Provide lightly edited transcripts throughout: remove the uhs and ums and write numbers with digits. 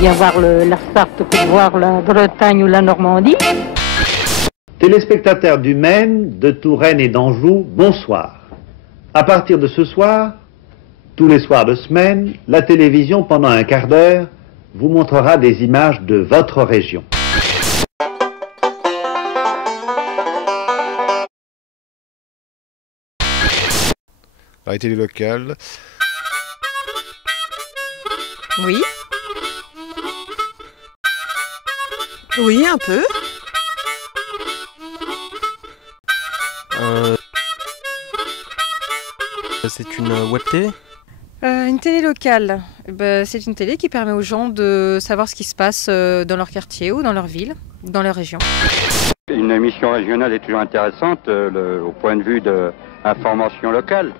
bien voir la Sarthe que de voir la Bretagne ou la Normandie. Téléspectateurs du Maine, de Touraine et d'Anjou, bonsoir. À partir de ce soir, tous les soirs de semaine, la télévision, pendant un quart d'heure, vous montrera des images de votre région. La télé locale. Oui. Oui, un peu. C'est une web télé ? Une télé locale, c'est une télé qui permet aux gens de savoir ce qui se passe dans leur quartier ou dans leur ville, dans leur région. Une émission régionale est toujours intéressante au point de vue de l'information locale.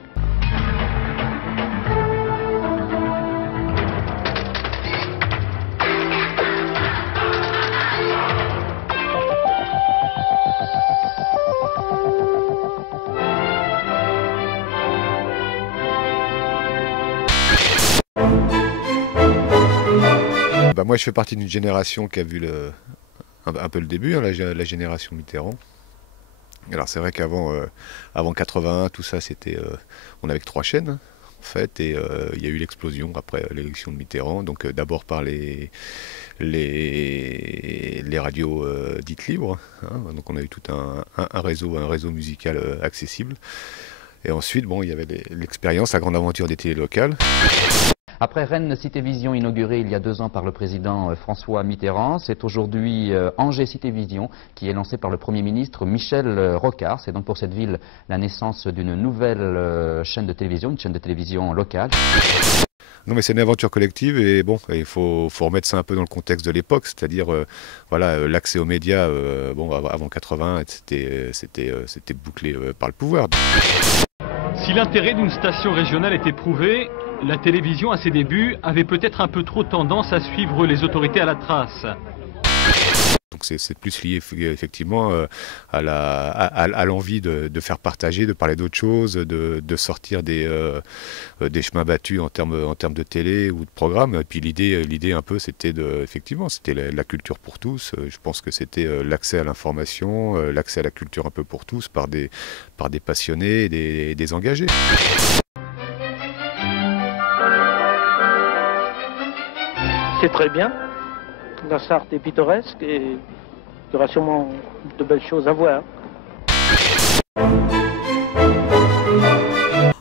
Moi, je fais partie d'une génération qui a vu un peu le début, hein, la génération Mitterrand. Alors c'est vrai qu'avant avant 81, tout ça, c'était, on avait que 3 chaînes, en fait, et il y a eu l'explosion après l'élection de Mitterrand, donc d'abord par les radios dites libres, hein, donc on a eu tout un réseau musical accessible. Et ensuite, bon, il y avait l'expérience, la grande aventure des télés locales. Après Rennes Cité Vision, inaugurée il y a 2 ans par le président François Mitterrand, c'est aujourd'hui Angers Cité Vision qui est lancée par le Premier ministre Michel Rocard. C'est donc pour cette ville la naissance d'une nouvelle chaîne de télévision, une chaîne de télévision locale. Non, mais c'est une aventure collective et bon, il faut remettre ça un peu dans le contexte de l'époque, c'est-à-dire voilà, l'accès aux médias, bon, avant 80, c'était bouclé par le pouvoir. Si l'intérêt d'une station régionale était prouvé, la télévision à ses débuts avait peut-être un peu trop tendance à suivre les autorités à la trace. Donc c'est plus lié effectivement à l'envie de faire partager, de parler d'autres choses, de sortir des chemins battus en termes de télé ou de programmes. Et puis l'idée un peu, c'était effectivement, c'était la culture pour tous. Je pense que c'était l'accès à l'information, l'accès à la culture un peu pour tous par des passionnés et des engagés. C'est très bien. La Sarthe est pittoresque et il y aura sûrement de belles choses à voir.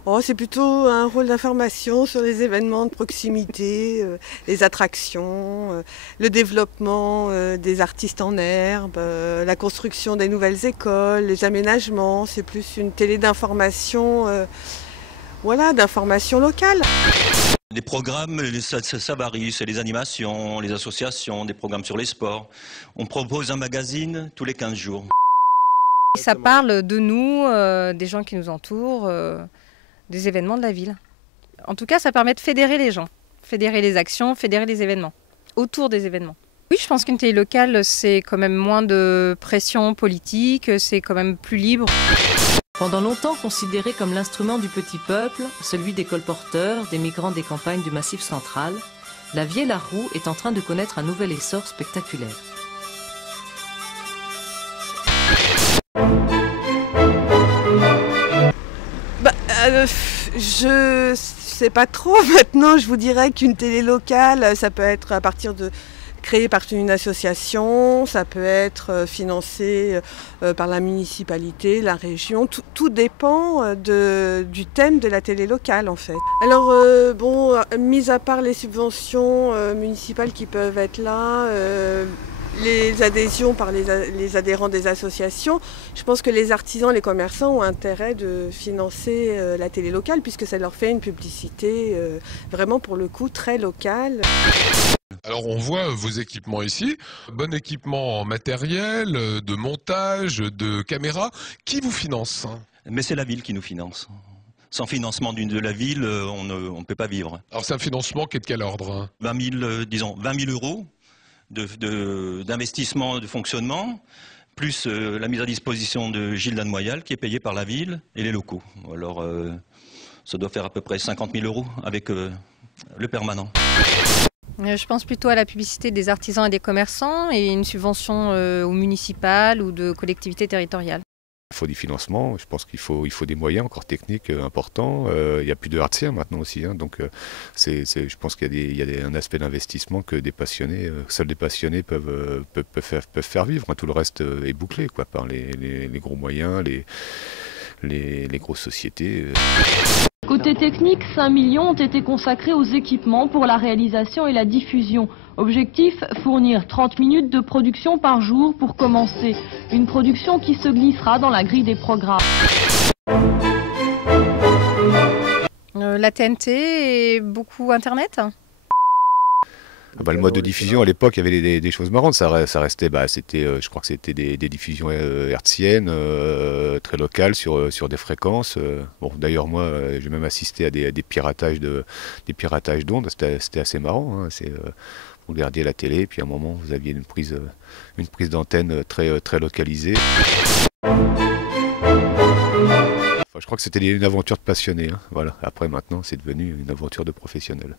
Oh, c'est plutôt un rôle d'information sur les événements de proximité, les attractions, le développement des artistes en herbe, la construction des nouvelles écoles, les aménagements. C'est plus une télé d'information, voilà, d'information locale. Les programmes, ça varie, c'est les animations, les associations, des programmes sur les sports. On propose un magazine tous les 15 jours. Ça parle de nous, des gens qui nous entourent, des événements de la ville. En tout cas, ça permet de fédérer les gens, fédérer les actions, fédérer les événements, autour des événements. Oui, je pense qu'une télé locale, c'est quand même moins de pression politique, c'est quand même plus libre. Pendant longtemps considéré comme l'instrument du petit peuple, celui des colporteurs, des migrants des campagnes du Massif central, la Vielle à roue est en train de connaître un nouvel essor spectaculaire. Je sais pas trop. Maintenant, je vous dirais qu'une télé locale, ça peut être à partir de créé par une association, ça peut être financé par la municipalité, la région, tout dépend du thème de la télé locale en fait. Alors bon, mis à part les subventions municipales qui peuvent être là, les adhésions par les adhérents des associations, je pense que les artisans, les commerçants ont intérêt de financer la télé locale puisque ça leur fait une publicité vraiment pour le coup très locale. Alors on voit vos équipements ici, bon équipement en matériel, de montage, de caméras. Qui vous finance? Mais c'est la ville qui nous finance. Sans financement de la ville, on ne peut pas vivre. Alors c'est un financement qui est de quel ordre? 20 000, disons 20 000 euros d'investissement de fonctionnement, plus la mise à disposition de Gilles Lannoyal qui est payé par la ville et les locaux. Alors ça doit faire à peu près 50 000 euros avec le permanent. Je pense plutôt à la publicité des artisans et des commerçants et une subvention aux municipales ou de collectivités territoriales. Il faut des financements, je pense qu'il faut des moyens encore techniques importants. Il n'y a plus de hardware maintenant aussi, hein, donc je pense qu'il y a un aspect d'investissement que des passionnés, seuls des passionnés peuvent faire vivre. Tout le reste est bouclé quoi, par les gros moyens, les grosses sociétés. Côté technique, 5 millions ont été consacrés aux équipements pour la réalisation et la diffusion. Objectif, fournir 30 minutes de production par jour pour commencer. Une production qui se glissera dans la grille des programmes. La TNT et beaucoup Internet. Le mode de diffusion à l'époque, il y avait des choses marrantes. Ça restait, je crois que c'était des diffusions hertziennes, très locales sur des fréquences. Bon, d'ailleurs moi, j'ai même assisté à des piratages d'ondes. C'était assez marrant. Hein. Vous regardiez la télé, puis à un moment vous aviez une prise d'antenne très localisée. Je crois que c'était une aventure de passionné. Hein. Voilà. Après maintenant, c'est devenu une aventure de professionnel.